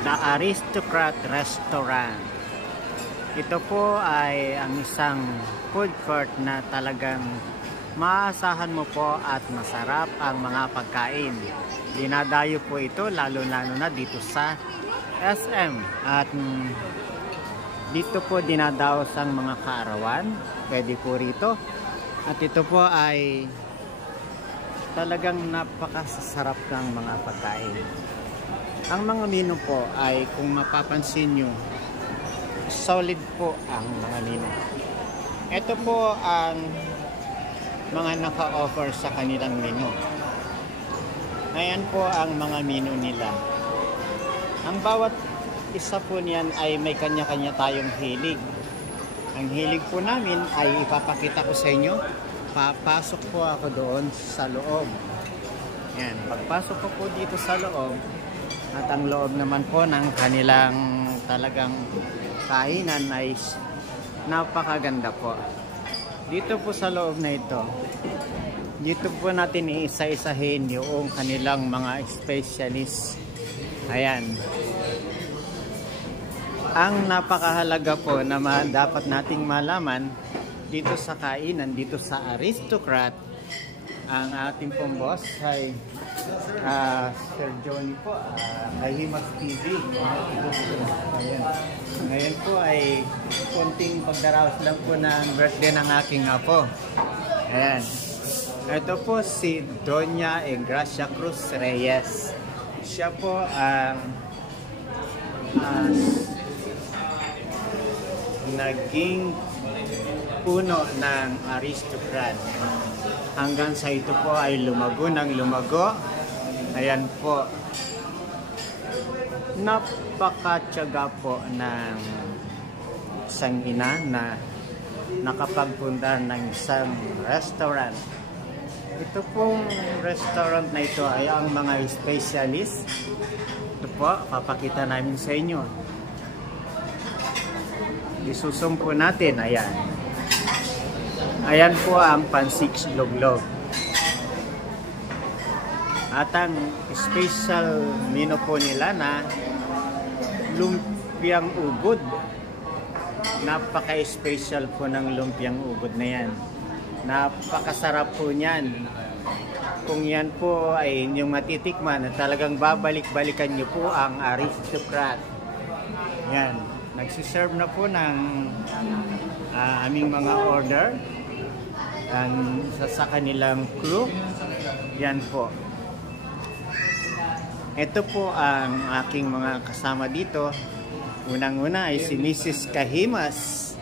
The Aristocrat Restaurant. Ito po ay ang isang food court na talagang maasahan mo po at masarap ang mga pagkain. Dinadayo po ito lalo-lalo na dito sa SM. At dito po dinadaos ang mga kaarawan. Pwede po rito. At ito po ay talagang napakasarap ng mga pagkain. Ang mga menu po ay kung mapapansin nyo, solid po ang mga menu. Ito po ang mga naka-offer sa kanilang menu. Ayan po ang mga menu nila. Ang bawat isa po niyan ay may kanya-kanya tayong hilig. Ang hilig po namin ay ipapakita ko sa inyo. Papasok po ako doon sa loob. Yan, pagpasok ko po dito sa loob, at ang loob naman po ng kanilang talagang kainan ay napakaganda po. Dito po sa loob na ito, dito po natin iisa-isahin yung kanilang mga specialist. Ayan. Ang napakahalaga po na dapat nating malaman dito sa kainan, dito sa Aristocrat, ang ating pong boss ay Sir Johnny po, Kahimas TV. Ayan. Ngayon po ay konting pagdaraos lang po ng birthday ng aking apo. Ayan. Ito po si Doña Engracia Cruz Reyes. Siya po ang naging puno ng Aristocrat. Hanggang sa ito po ay lumago ng lumago. Ayan po. Napakatyaga po ng isang ina na nakapagpundar ng isang restaurant. Ito pong restaurant na ito ay ang mga specialist. Ito po, papakita namin sa inyo. Isusum po natin. Ayan. Ayan po ang pansik luglog. At ang special menu po nila na lumpiang ubod. Napaka-special po ng lumpiang ubod na yan. Napakasarap po niyan. Kung yan po ay inyong matitikman, talagang babalik-balikan nyo po ang Aristocrat. Yan. Nagsiserve na po ng aming mga order sa kanilang crew. Yan po. Ito po ang aking mga kasama dito. Unang-una ay si Mrs. Kahimas.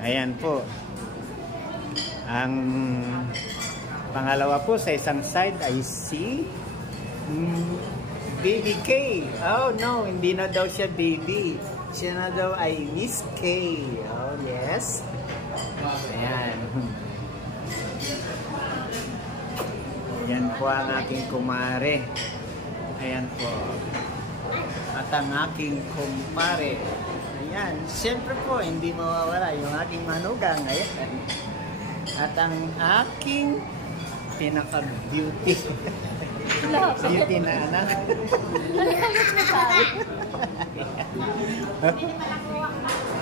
Ayan po. Ang pangalawa po sa isang side ay si Baby K. Oh no, hindi na daw siya baby. Siya na daw ay Miss K. Oh yes. Ayan. Ayan po ang aking kumare. Ayan po. At ang aking kumpare. Ayan. Siyempre po, hindi mawawala yung aking manugang. Ayan. At ang aking pinaka-beauty. Beauty na anak.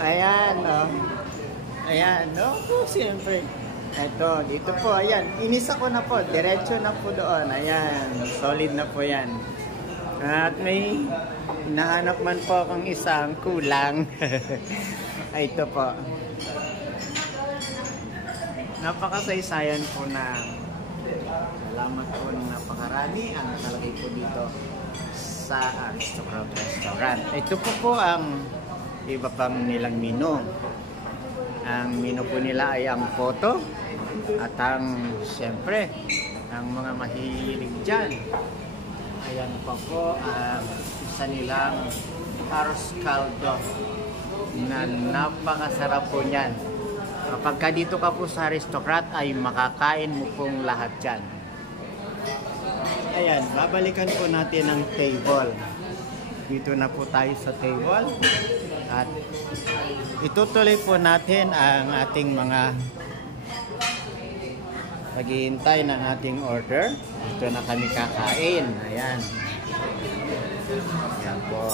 Ayan, no. Ayan, no. Siyempre. Ito, dito po, ayan. Inisa ko na po. Diretso na po doon. Ayan. Solid na po yan. At may hinahanap man po akong isang kulang. Ay, ito po. Napakasaysayan po na salamat po ng napakarami ang nakalagay po dito sa Aristocrat Restaurant. Ito po ang iba pang nilang menu. Ang menu po nila ay ang photo at ang siyempre ang mga mahilig dyan. Ayan po ang isa nilang arroz caldo na napakasarap po niyan. Kapag dito ka po sa Aristocrat ay makakain mo pong lahat dyan. Ayan, babalikan po natin ang table. Dito na po tayo sa table. At itutuloy po natin ang ating mga paghihintay ng ating order. Dito na kami kakain. Ayan. Yan po.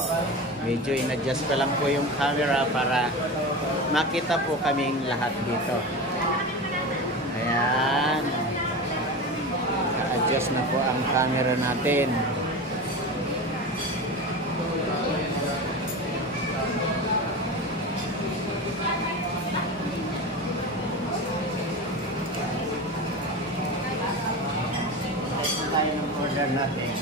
Medyo in-adjust ko lang po yung camera para makita po kaming lahat dito. Ayan. Na-adjust na po ang camera natin. Tayo ng order natin.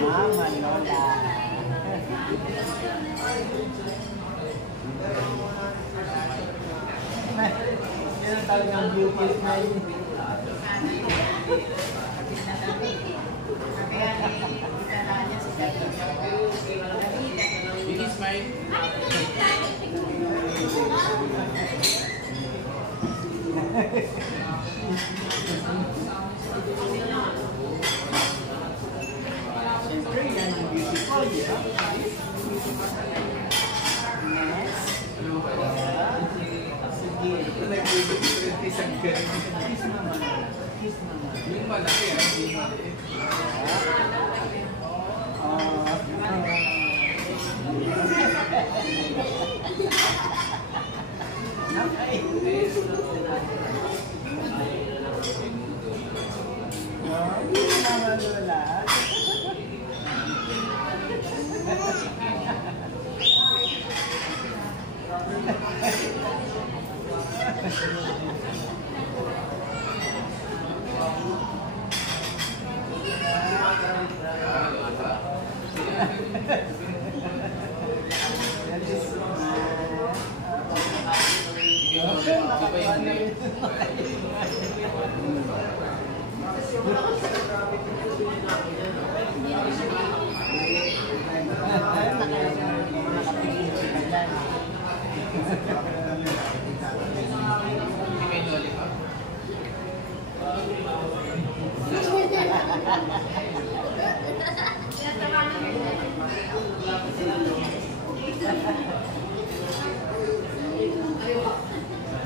Mama Lola. Yan ang talagang beauty smile. Beauty smile. Siyempre, yan ang beautiful, di ba? Next. Sige. Ito na yung kiss ang galing. Kiss mama. Kiss mama. Yung malaki, yung malaki. Mama Lola.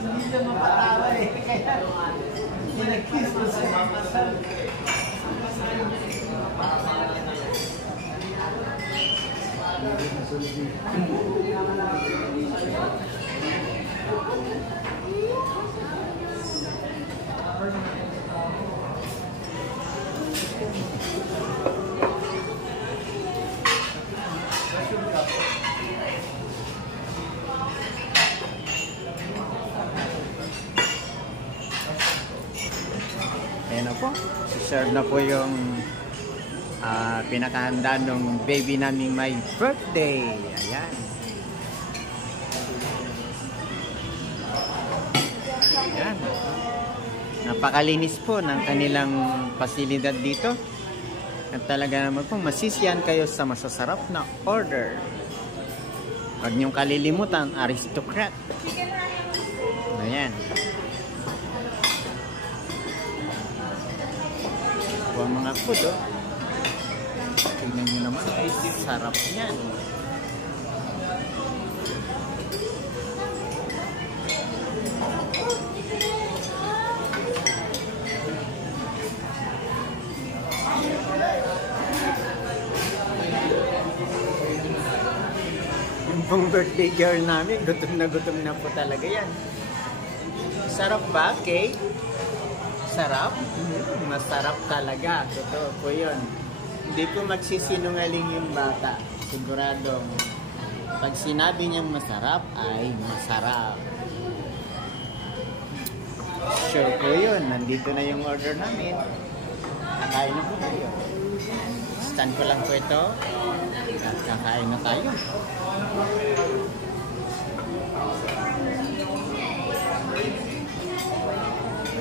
Hindi siya mapatawa eh. Kaya pinag-kiss ko sa mamasal. Ayan na po. Serve na po yung pinakahanda ng baby naming may birthday. Ayan. Ayan. Napakalinis po ng kanilang pasilidad dito. At talaga naman po masisiyan kayo sa masasarap na order. Huwag niyong kalilimutan, aristocrat. Ayan. Ang mga food, oh. Tingnan nyo naman, ay sarap yan. Yung pong birthday girl namin, gutom na po talaga yan. Sarap ba, cake? Sarap? Masarap talaga. Totoo po yun. Hindi po magsisinungaling yung bata. Siguradong pag sinabi niyang masarap, ay masarap. Sure po yun. Nandito na yung order namin. Kakain na po tayo. Stand ko lang po ito. At kakain na tayo.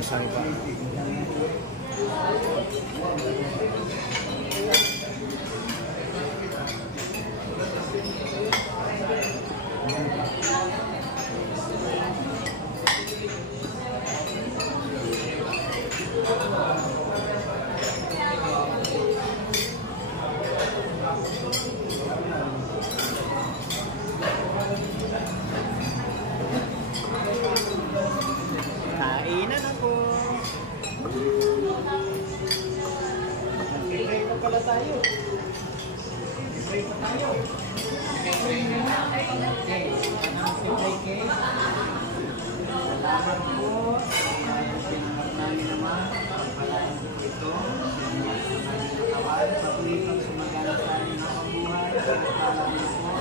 Sorry pa. Kainan na po. Mag-pray pa pala tayo. Mag-pray pa tayo. Okay. Salamat po. Ayan, pinangat namin naman. Pagpalain po ito. Patuloy pang sumagana sa amin ng kabuhay. Salamat po.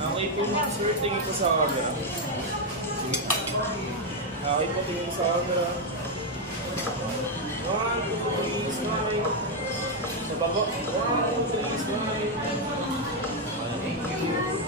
Okay po, sir, tingin ko sa camera. Okay po, tingin ko sa camera. 1, 2, 3, smile. Sa baba. 1, 2, 3, smile. Thank you.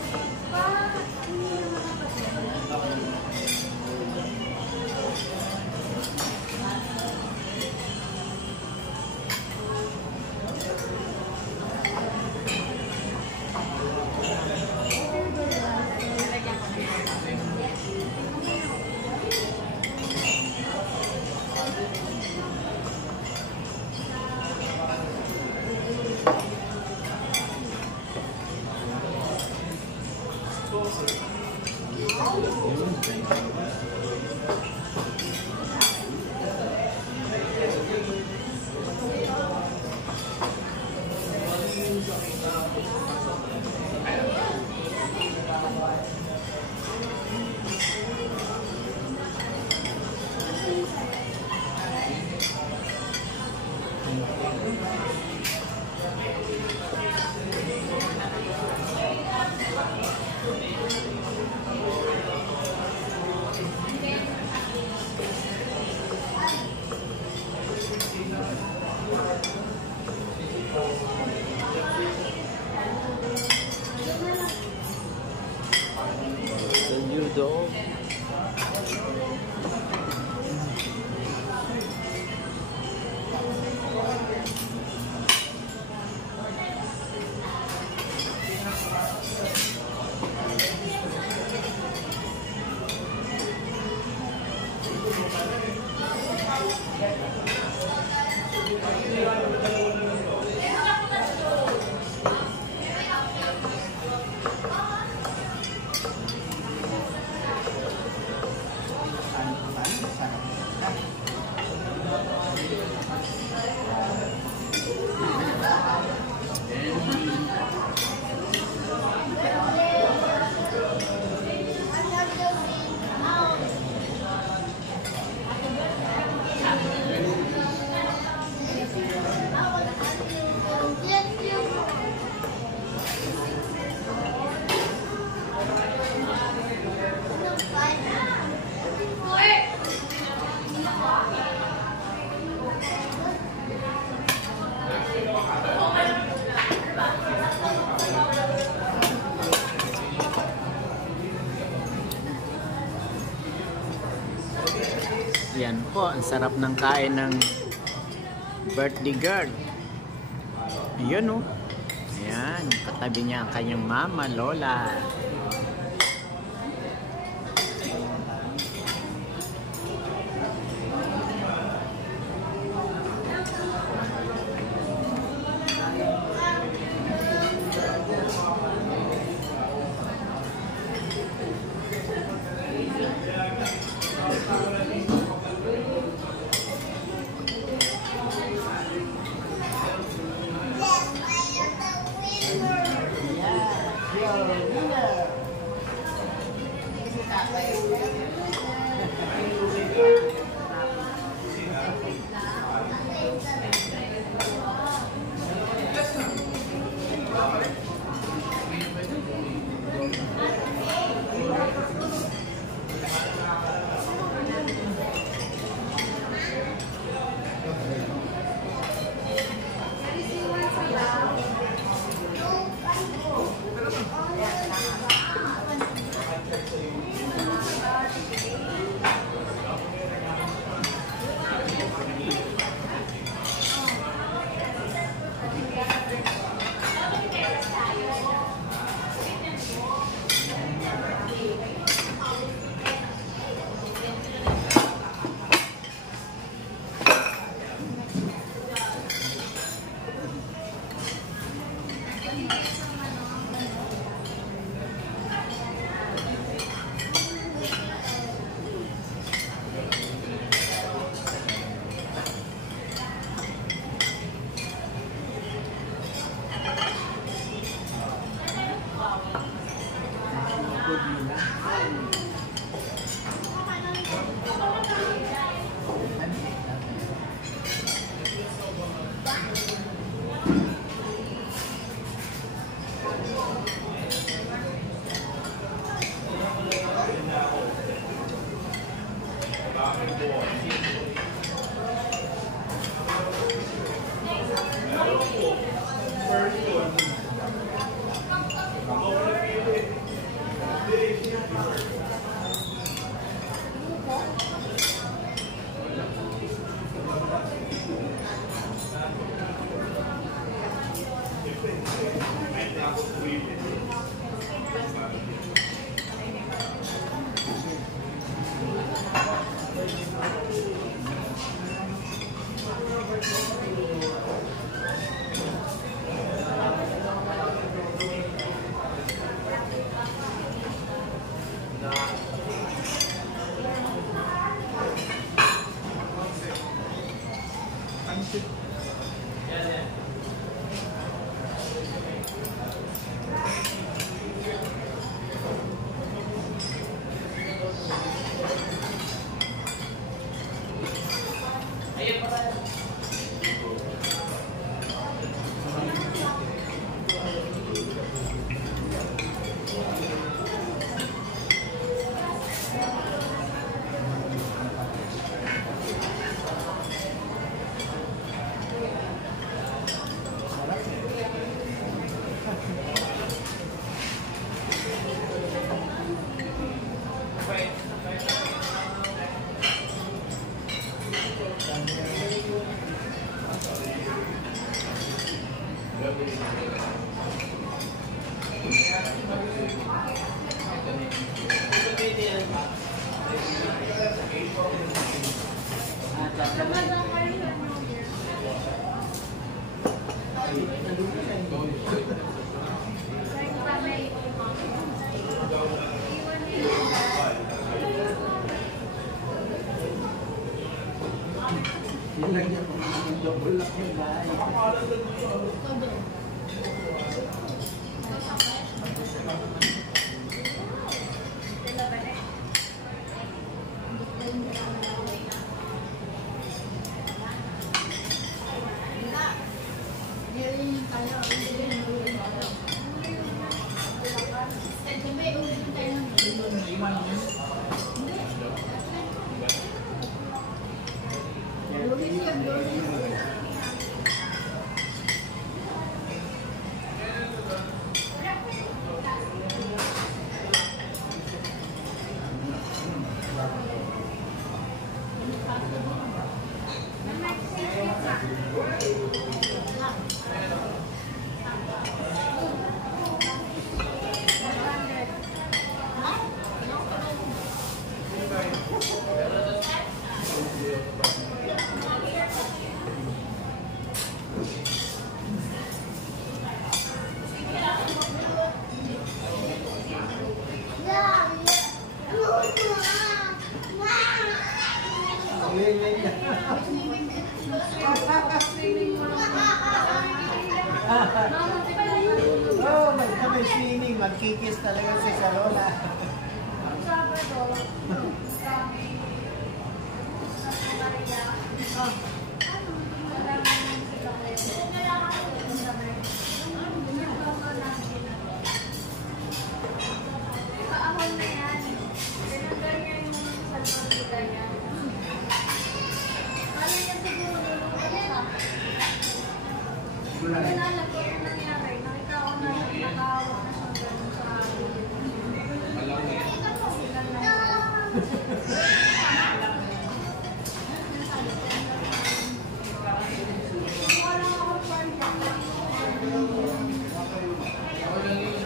Yan po, ang sarap ng kain ng birthday girl. Yun oh. Ayan, katabi niya ang kanyang mama, lola. Oh, magkamay swimming, magkikis talaga si Sarola.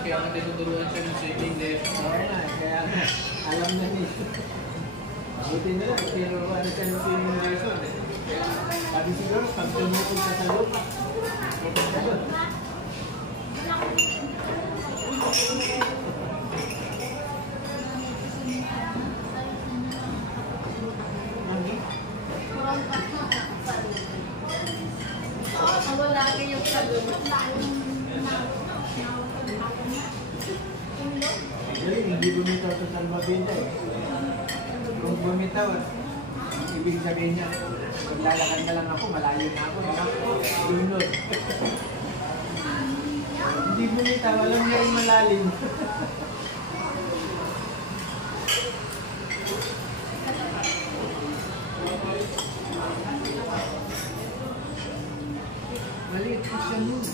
Kaya nga tinutuluan siya ng swimming lesson. Oo nga, kaya alam na niya. Buti na lang, tinuruan na siya ng swimming lesson. Sabi siguro, pag tumukod ka sa lupa. Wala kayong sagot. Hindi bumitaw sa salvavida eh. Kung bumitaw, ibig sabihin niya, maglalakad na lang ako, malayo na ako, lunod. Hindi bumitaw, alam niya rin malalim. Maliit po siya nun.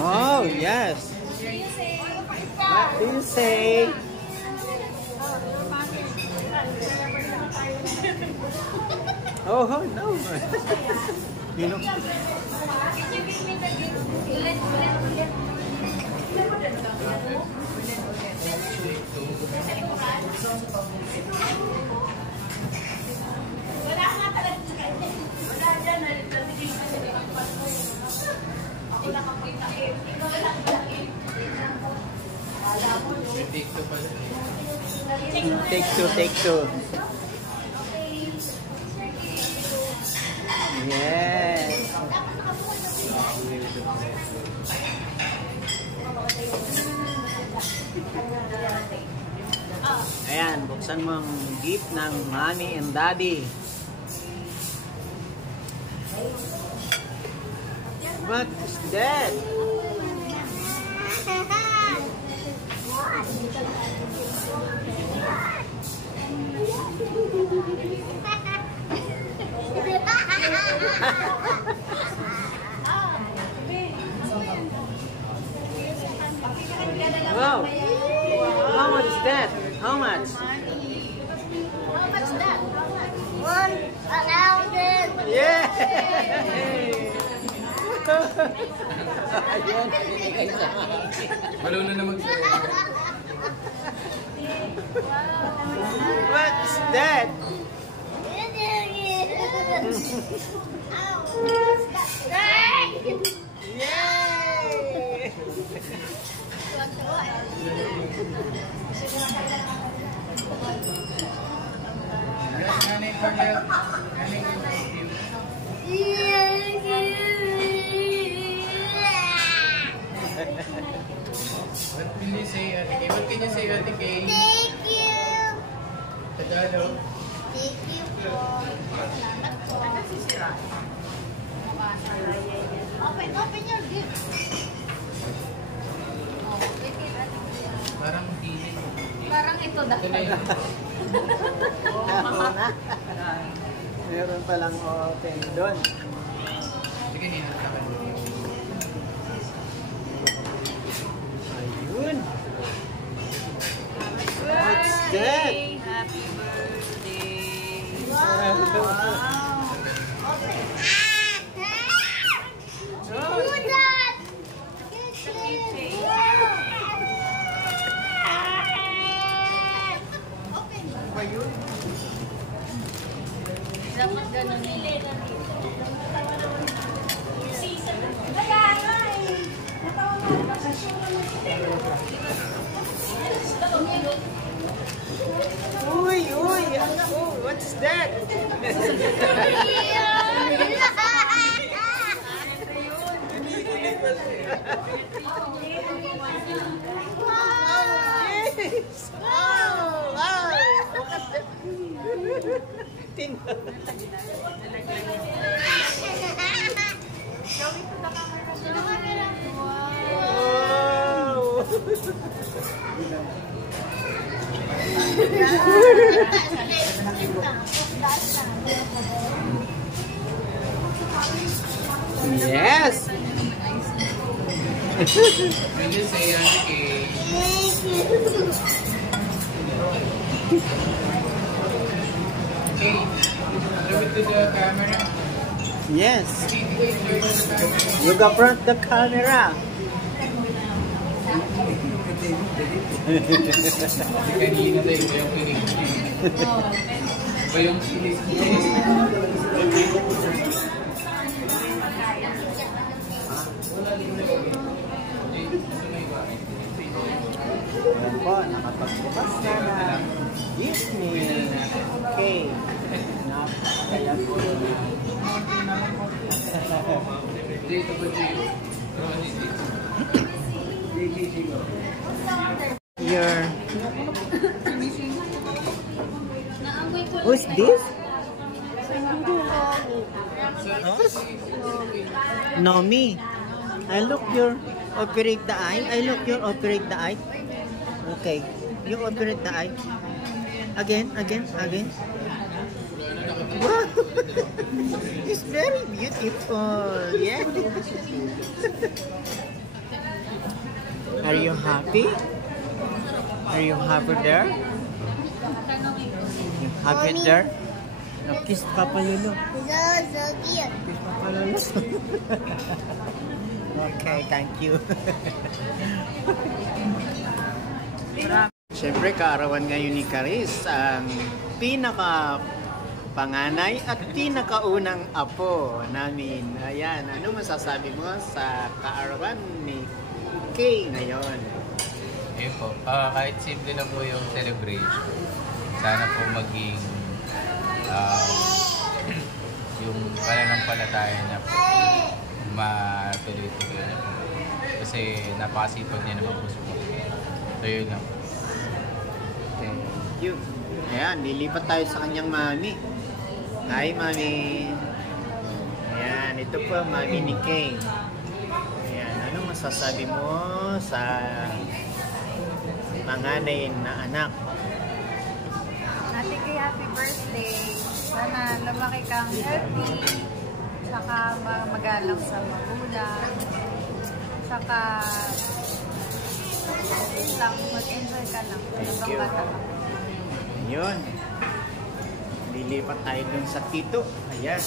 Oh, yes. What do you say? Oh, no. You know. Wala nga talaga sa kanya. Wala dyan. Nalitigil pa siya ng pasok. Ako lang ang pagkain. Ikaw lang pagkain. Wala mo. Take two pala. Take two, take two. Yes. Ayan, buksan mo ang gift ng mommy and daddy. What is that? Wow! How much is that? How much? How much that? 1,000. Yeah! Ayun, binigay sa akin. Marunong na magsabi. What's that? Yay! Nanay Cornel. Nanay Cornel. What can you say, Ate Kay? What can you say, Ate Kay? Thank you. Tagalog. Thank you po. Ano si Sira? Open your gift. Oh, Parang dili. parang ito Ito na yun. Meron palang open doon. Sige, ninatakan. Ayun. What's that? Happy birthday. Wow. Who's that? Dapat ganun eh. Kaya nga eh. Uy, uy! Oh, what's that? Yes! Oh, wow! Tingnan. Wow! Yes! Will you say okay? Okay. Show it to the camera. Yes! Wait, show it to the camera. You go front the camera. Kanina tayo, iba yung kinig. Iba yung kinig. Ayan po, nakapagbukas na ng Disney. Okay. Kaya po Dito ba dito? your... Who's this? Nomi. I look your operate the eye. I look your operate the eye. Okay. You operate the eye. Again. Wow. It's very beautiful. Yeah. Are you happy? Are you happy there? You happy there? No, kiss Papa Lolo. Kiss Papa Lolo. Okay, thank you. Siyempre, kaarawan ngayon ni Charis ang pinaka panganay at pinakaunang apo namin. Ayan, ano masasabi mo sa kaarawan ni Kay ngayon? Eh po, kahit simple lang po yung celebration, sana po maging yung pananampalataya niya po matuloy-tuloy na po. Kasi napakasipag niya naman po sa po. So yun lang. Thank you. Ayan, lilipat tayo sa kanyang mami. Hi, mami. Ayan, ito po mami ni Kay. Ayan, ano masasabi mo sa panganay na anak? Ate Kay, happy birthday. Sana lumaki kang healthy, saka magalang sa magulang, saka lang, mag-enjoy ka lang. Thank you. Ayun. Lilipat tayo dun sa tito. Ayan.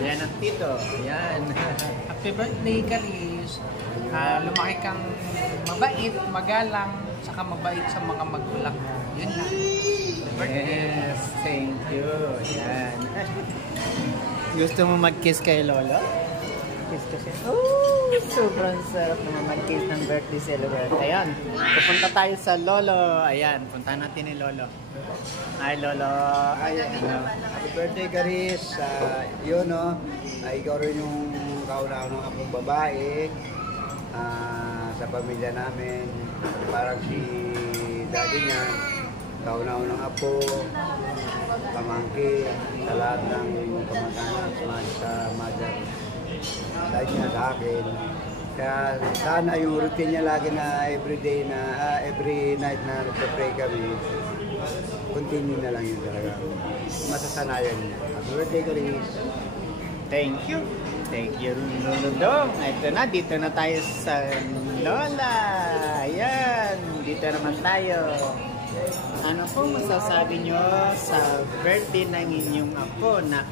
Ayan ang tito. Ayan. Happy birthday, Charis. Lumaki kang mabait, magalang, saka mabait sa mga magulang mo. Yun lang. Yes, thank you. Ayan. Gusto mo mag-kiss kay Lolo? Kiss kasi. Oh, sobrang sarap naman mag-kiss ng birthday celebrant. Ayan, pupunta tayo sa Lolo. Ayan, punta natin ni Lolo. Hi, Lolo. Ayan, happy birthday, Charis. Yun, no? Ikaw rin yung kauna-unang apong babae sa pamilya namin. Parang si daddy niya, kauna-unang apo, pamangkin, sa lahat ng kamag-anak sa mother. Dahil niya sa akin. Kaya sana yung routine niya lagi na everyday na, every night na nagpa-pray kami, continue na lang yun talaga. Masasanayan niya. Happy birthday, Charis. Thank you. Thank you, Lolo Dong. Ito na, dito na tayo sa Lola. Ayan, dito naman tayo. Ano po masasabi nyo sa birthday ng inyong apo na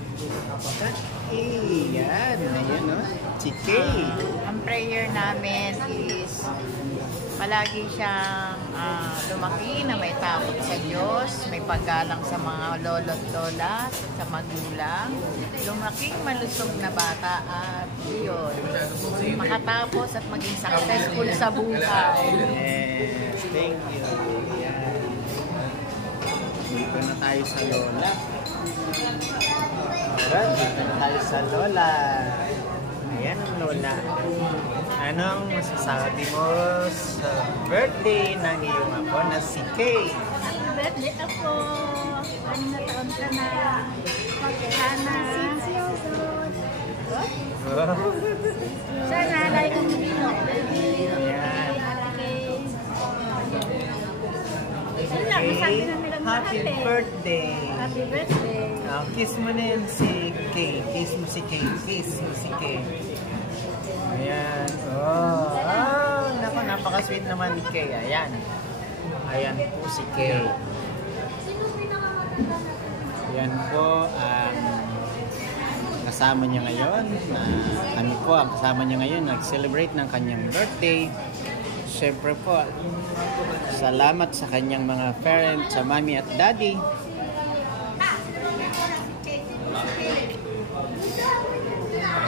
Ayan, ayan o, si Kay. Ang prayer namin is palagi siyang lumaki na may takot sa Diyos, may paggalang sa mga lolo't lola, sa magulang, lumaki malusog na bata at yun, makatapos at maging successful sa buhay. Yes, thank you. Yan. Dito na tayo sa lola. Alright, dito na tayo sa lola. Ayan ang lola. Anong masasabi mo sa birthday ng iyong apo na si Kay? Happy birthday ako! 6 na taon ka na. Sana. 6 years old. Sana lagi kang maging Ayan. Masabi na nilang Happy birthday! Happy birthday! Kiss mo na yan si Kay. Kiss mo si Kay. Kiss mo si Kay. Ayan. Oh, naku, napaka-sweet naman ni Kay. Ayan. Ayan po si Kay. Ayan po ang kasama niya ngayon. Kami po ang kasama niya ngayon. Nag-celebrate ng kanyang birthday. Siyempre po, salamat sa kanyang mga parents, sa mommy at daddy.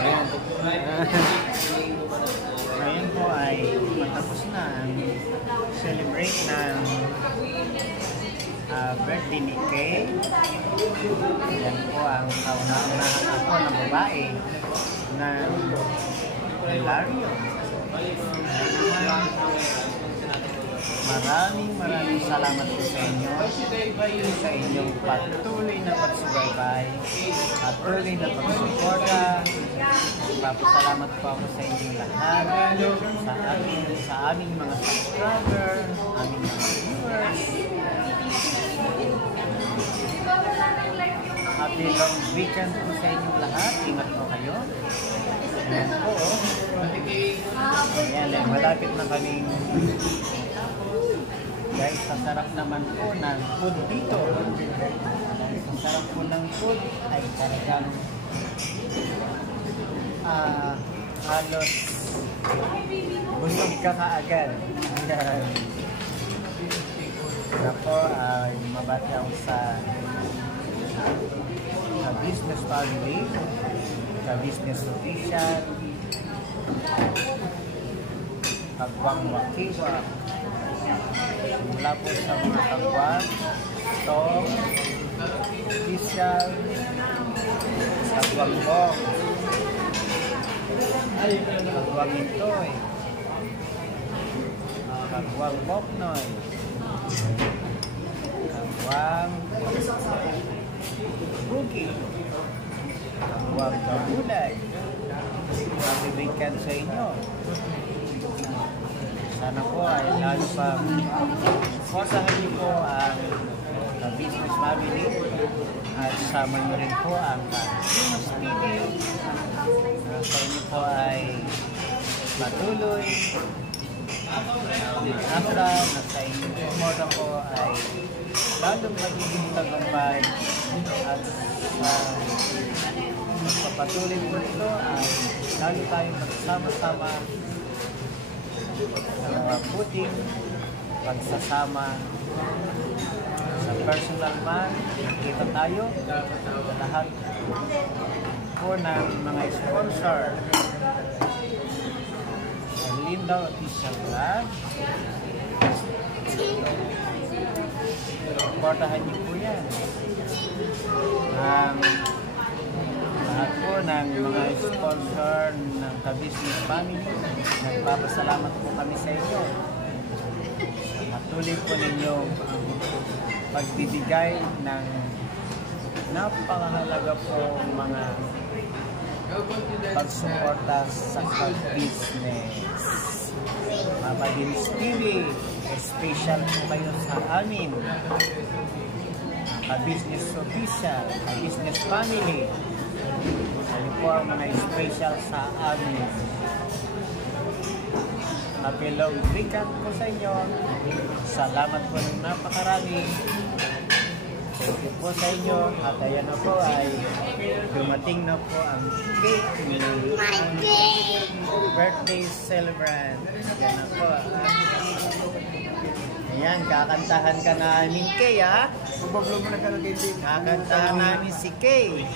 Ayan. Ngayon po ay matapos na ang celebrate ng birthday ni Kay. Ayan po ang kauna-unahan ako ng babae ng Hilario. Maraming salamat po sa inyo, sa inyong patuloy na pagsubaybay, patuloy na pagsuporta. Papasalamat po ako sa inyong lahat, sa aming mga subscriber, aming mga viewers. Happy long weekend po sa inyong lahat. Ingat po kayo. Ayan po. Ayan, malapit na kaming dahil sa sarap naman po ng food dito. Dahil sa sarap po ng food ay talagang halos busog ka kaagad. Ako ay mabati ako sa business family, sa business official, Kagwang Wakiwa, mula po sa mga kagwang, Tong, official, Kagwang Bok, Kagwang Itoy, Kagwang Boknoy, Kagwang Bukid, Kagwang Kabulay. Happy weekend sa inyo. Sana po ay lalo pa suportahan niyo po ang business family at sama niyo rin po ang Pinos TV. Sa inyo po ay patuloy after na sa inyong suporta po ay lalong magiging tagumpay at magpapatuloy po ito ay lalo tayong magsama-sama ng mga puting pagsasama sa personal man. Kita tayo sa lahat po ng mga sponsor. Linda Official Vlog. Supportahan niyo po yan. Lahat po ng mga sponsor ng Ka-Business Family, nagpapasalamat po kami sa inyo. Patuloy po ninyo ang pagbibigay ng napakahalaga po mga pagsuporta sa Ka-Business. Papa Dinis TV, special po kayo sa amin. Ka-Business Official, Ka-Business Family. Ano po ang mga special sa amin. Happy long weekend po sa inyo. Salamat po ng napakarami. Thank you po sa inyo. At ayan na po ay dumating na po ang cake ni birthday celebrant. Ayan na po. Ayan, kakantahan ka namin Kay, ha? Magbablo mo na ka ng kaibigan. Kakantahan namin si Kay.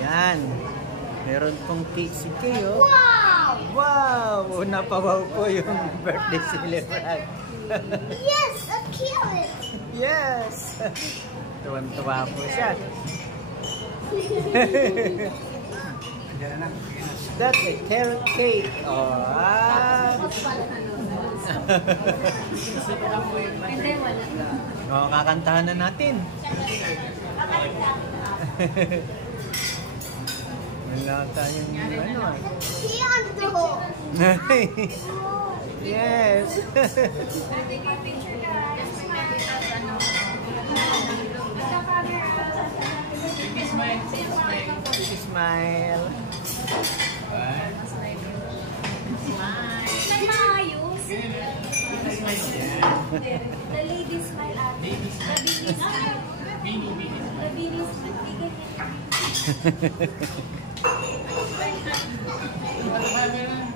Ayan. Meron pong cake si Kay, oh. Wow! Wow! Napawaw po yung birthday celebrant. Yes, a carrot! Yes! Tuwan-tuwa po siya. That's a carrot cake. Oh, ah. Hindi, wala. Oh, kakantahan na natin. Wala tayong ano ah. Piano! Yes. Smile. May maayos. The lady smile at the baby smile. The baby smile. Di ganyan.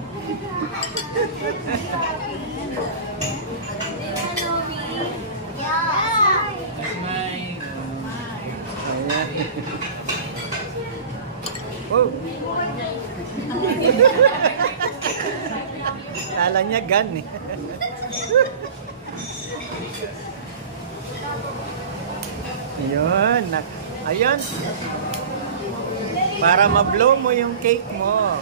Hello, B. Yeah. Ayan. Oh. Kala niya gun eh. Ayun. Ayun. Para ma-blow mo yung cake mo.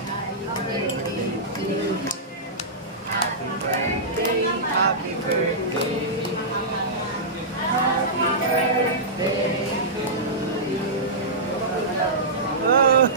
Happy birthday, happy birthday. Happy birthday to you. Oh.